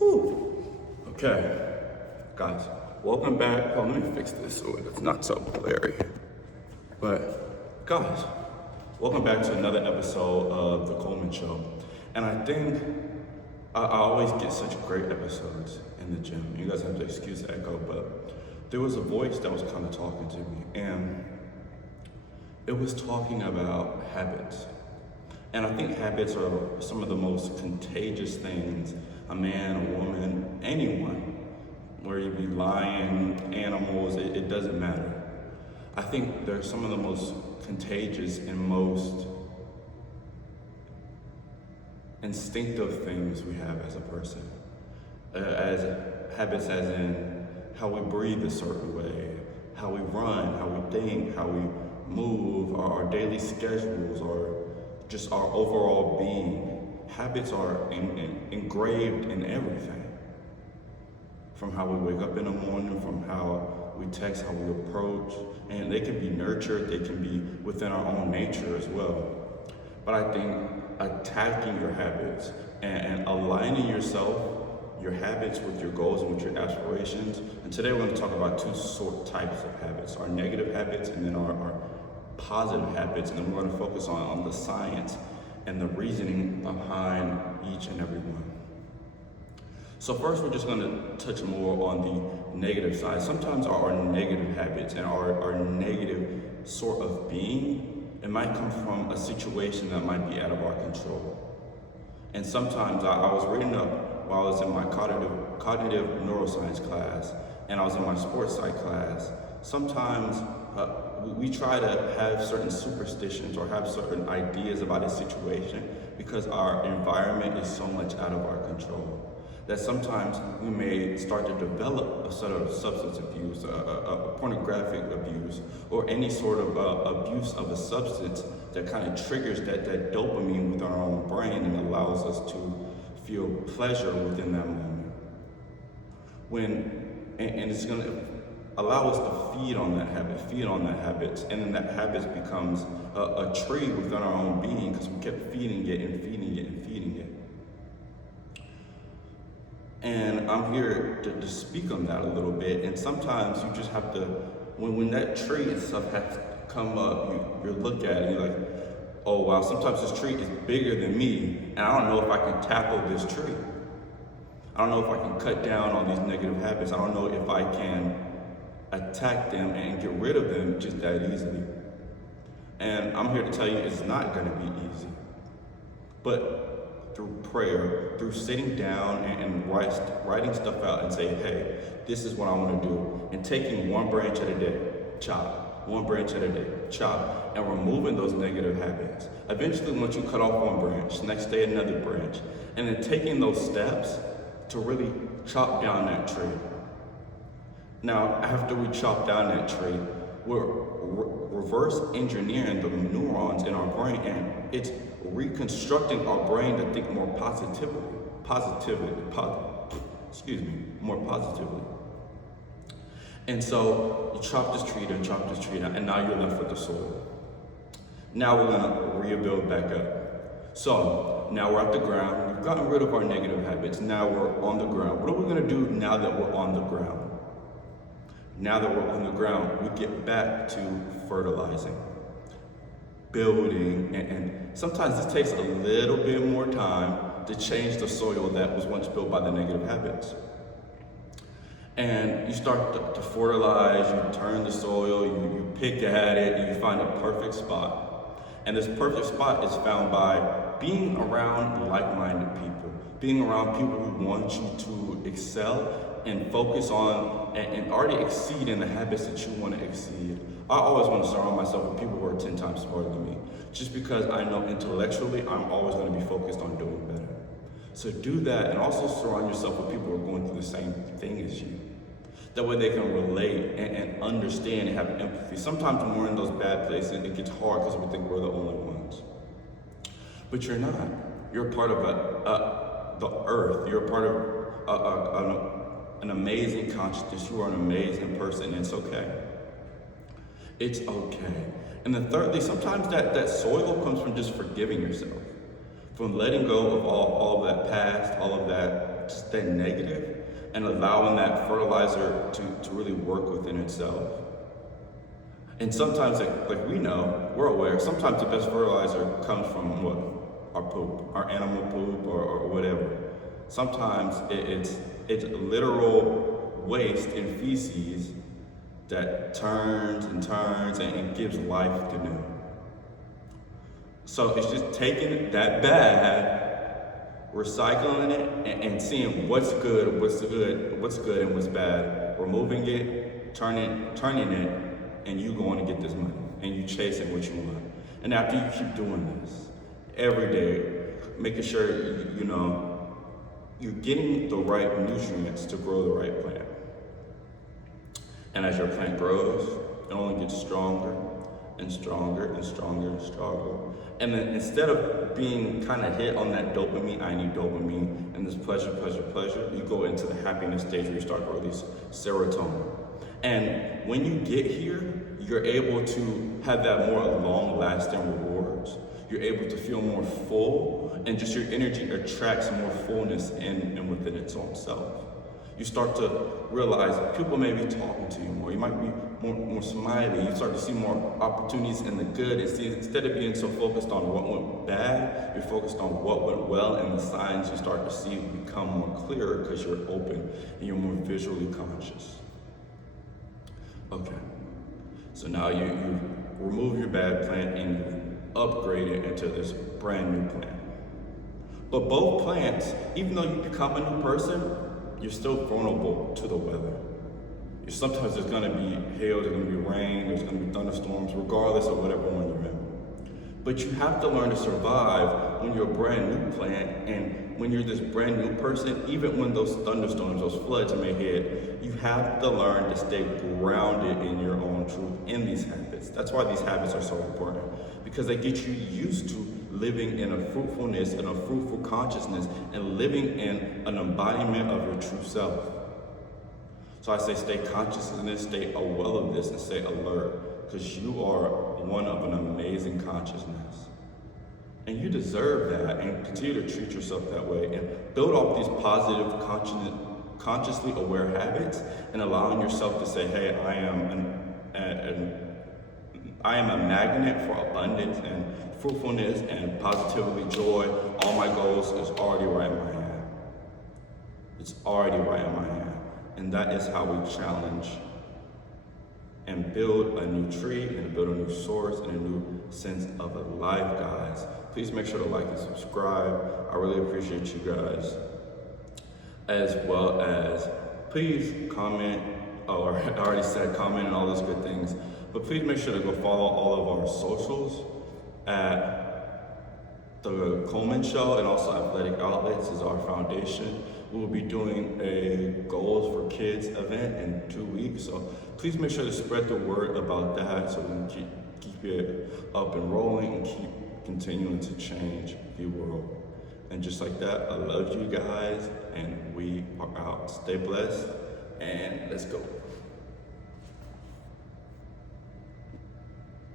Whew. Okay, guys, welcome back. Oh, let me fix this so it's not so blurry. But, guys, welcome back to another episode of The Coleman Show. And I think I always get such great episodes in the gym. You guys have to excuse the echo, but there was a voice that was kind of talking to me, and it was talking about habits. And I think habits are some of the most contagious things a man, a woman, anyone, where you be lying, animals, it doesn't matter. I think they're some of the most contagious and most instinctive things we have as a person. As habits as in how we breathe a certain way, how we run, how we think, how we move, our daily schedules, or just our overall being. Habits are engraved in everything. From how we wake up in the morning, from how we text, how we approach, and they can be nurtured, they can be within our own nature as well. But I think attacking your habits and aligning yourself, your habits with your goals and with your aspirations. And today we're going to talk about two types of habits, our negative habits and then our positive habits. And then we're going to focus on the science and the reasoning behind each and every one. So first, we're just going to touch more on the negative side. Sometimes our negative habits and our negative sort of being, it might come from a situation that might be out of our control. And sometimes I was reading up while I was in my cognitive neuroscience class, and I was in my sports psych class. Sometimes we try to have certain superstitions or have certain ideas about a situation because our environment is so much out of our control that sometimes we may start to develop a sort of substance abuse, a pornographic abuse, or any sort of abuse of a substance that kind of triggers that dopamine within our own brain and allows us to feel pleasure within that moment. And it's going to allow us to feed on that habit, and then that habit becomes a tree within our own being because we kept feeding it and feeding it and feeding it. And I'm here to speak on that a little bit. And sometimes you just have to, when that tree and stuff has to come up, you look at it and you're like, oh wow, sometimes this tree is bigger than me, and I don't know if I can tackle this tree. I don't know if I can cut down on these negative habits. I don't know if I can attack them and get rid of them just that easily. And I'm here to tell you it's not going to be easy. But through prayer, through sitting down and writing stuff out and saying, hey, this is what I want to do, and taking one branch at a day, chop, one branch at a day, chop, and removing those negative habits. Eventually, once you cut off one branch, next day another branch, and then taking those steps to really chop down that tree. Now, after we chop down that tree, we're reverse engineering the neurons in our brain, and it's reconstructing our brain to think more positively. More positively. And so you chop this tree down, and now you're left with the soil. Now we're gonna rebuild back up. So now we're at the ground. We've gotten rid of our negative habits. Now we're on the ground. What are we gonna do now that we're on the ground? Now that we're on the ground, we get back to fertilizing, building, and sometimes this takes a little bit more time to change the soil that was once built by the negative habits. And you start to fertilize, you turn the soil, you pick at it, and you find a perfect spot. And this perfect spot is found by being around like-minded people, being around people who want you to excel and focus on and already exceed in the habits that you want to exceed. I always want to surround myself with people who are 10 times smarter than me, just because I know intellectually I'm always going to be focused on doing better. So do that, and also surround yourself with people who are going through the same thing as you. That way they can relate and understand and have empathy. Sometimes when we're in those bad places, it gets hard because we think we're the only ones. But you're not. You're part of the earth. You're part of an amazing consciousness. You are an amazing person, and it's okay. It's okay. And then thirdly, sometimes that soil comes from just forgiving yourself, from letting go of all of that past, all of that that negative and allowing that fertilizer to really work within itself. And sometimes, like we know, we're aware, sometimes the best fertilizer comes from what? Our poop, our animal poop or whatever. Sometimes it's literal waste and feces that turns and turns and gives life to new. So it's just taking that bad, recycling it, and seeing what's good, and what's bad, removing it, turning it, and you going to get this money, and you chasing what you want. And after you keep doing this every day, making sure you're getting the right nutrients to grow the right plant. And as your plant grows, it only gets stronger and stronger and stronger and stronger. And then instead of being kind of hit on that dopamine, I need dopamine, and this pleasure, you go into the happiness stage where you start to release serotonin. And when you get here, you're able to have that more long-lasting rewards. You're able to feel more full, and just your energy attracts more fullness in and within its own self. You start to realize people may be talking to you more. You might be more smiley. You start to see more opportunities in the good. Instead of being so focused on what went bad, you're focused on what went well, and the signs you start to see become more clearer because you're open and you're more visually conscious. Okay, so now you remove your bad plant and you upgrade it into this brand new plant. But both plants, even though you become a new person, you're still vulnerable to the weather. Sometimes there's gonna be hail, there's gonna be rain, there's gonna be thunderstorms, regardless of whatever one you're in. But you have to learn to survive when you're a brand new plant, and when you're this brand new person, even when those thunderstorms, those floods may hit, you have to learn to stay grounded in your own truth, in these habits. That's why these habits are so important, because they get you used to living in a fruitfulness and a fruitful consciousness and living in an embodiment of your true self. So I say stay conscious in this, stay aware of this, and stay alert, because you are one of an amazing consciousness. And you deserve that, and continue to treat yourself that way and build off these positive, consciously aware habits, and allowing yourself to say, hey, I am a magnet for abundance and fruitfulness and positivity, joy. All my goals is already right in my hand. It's already right in my hand. And that is how we challenge and build a new tree and build a new source and a new sense of a life, guys. Please make sure to like and subscribe. I really appreciate you guys. As well as please comment, or I already said comment and all those good things, but please make sure to go follow all of our socials at The Coleman Show, and also Athletic Outlets is our foundation. We will be doing a Goals for Kids event in 2 weeks, so please make sure to spread the word about that so we can keep it up and rolling and keep continuing to change the world. And just like that, I love you guys, and we are out. Stay blessed, and let's go.